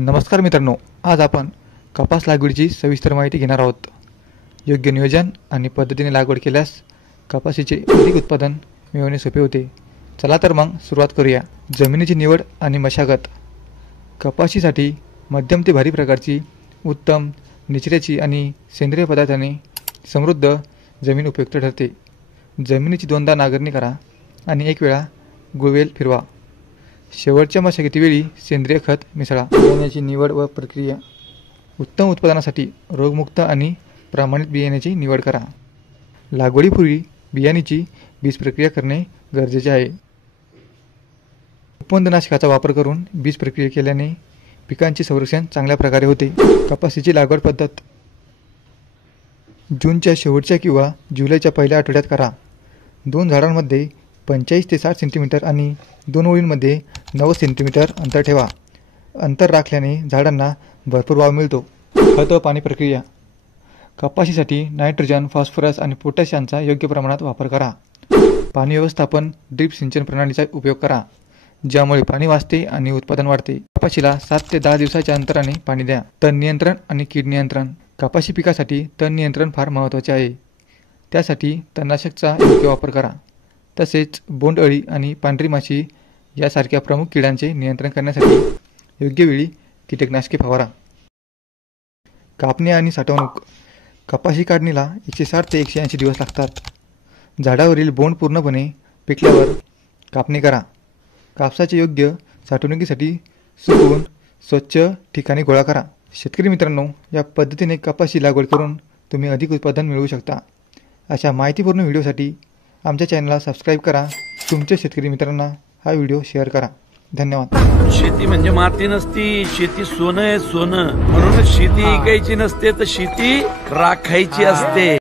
नमस्कार मित्रांनो, आज आपण कपास लागवडीची सविस्तर माहिती घेणार आहोत। योग्य नियोजन आणि पद्धतीने लागवड केल्यास कपाशीचे अधिक उत्पादन मिळवणे सोपे होते। चला तर मग सुरुवात करूया। जमिनीची निवड आणि मशागत। कपाशीसाठी मध्यम ते भारी प्रकारची उत्तम निचऱ्याची आणि सेंद्रिय पदार्थाने समृद्ध जमीन उपयुक्त ठरते। जमिनीची दोनदा नांगरणी करा आणि एक वेळा गुळवेल फिरवा। शेवटच्या मशागतीवेळी सेंद्रिय खत मिसळा। बियाण्याची निवड व प्रक्रिया। उत्तम उत्पादनासाठी रोगमुक्त आणि प्रमाणित बियाण्याची निवड करा। लागवडीपूर्वी बियाण्याची बीज प्रक्रिया करणे गरजेचे आहे। फफूंदनाशकाचा वापर करून बीज प्रक्रिया केल्याने पिकांचे संरक्षण चांगल्या प्रकारे होते। कपाशीची लागवड पद्धत जूनच्या शेवटच्या किंवा जुलैच्या पहिल्या आठवड्यात करा। 2 झाडांमध्ये 45 ते 60 सेंटीमीटर आणि 2 ओळींमध्ये 90 सेंटीमीटर अंतर ठेवा। अंतर राखल्याने झाडांना भरपूर वाव मिळतो। खत व पाणी प्रक्रिया। कपाशीसाठी नायट्रोजन, फॉस्फरस आणि पोटॅश यांचा योग्य प्रमाणात वापर करा। पाणी व्यवस्थापन ड्रिप सिंचन प्रणालीचा उपयोग करा, ज्यामुळे पाणी वाचते आणि उत्पादन वाढते। कपाशीला 7 ते 10 दिवसाच्या अंतराने पाणी द्या। तण नियंत्रण आणि कीड नियंत्रण। कपाशी पिकासाठी तण नियंत्रण फार महत्त्वाचे आहे। त्यासाठी तणनाशकाचा योग्य वापर करा। तसेच बोंडअळी आणि पांढरी माशी यासारख्या प्रमुख किडांचे नियंत्रण करण्यासाठी योग्य वेळी कीटकनाशके फवारा। कापणी आणि साठवणूक। कपाशी काढणीला 160 ते 180 दिवस लागतात। झाडावरील बोंड पूर्णपणे पिकल्यावर कापणी करा। कापसाचे योग्य साठवणुकीसाठी सुकवून स्वच्छ ठिकाणी गोळा करा। शेतकरी मित्रांनो, या पद्धतीने कपाशी लागवड करून तुम्ही अधिक उत्पादन मिळवू शकता। अशा माहितीपूर्ण व्हिडिओसाठी आमच्या चॅनलला सबस्क्राईब करा। तुमच्या शेतकरी मित्रांना हा व्हिडिओ शेअर करा। धन्यवाद। शेती म्हणजे माती नसती, शेती सोनं आहे, सोनं। म्हणून शेती ऐकायची नसते तर शेती राखायची असते।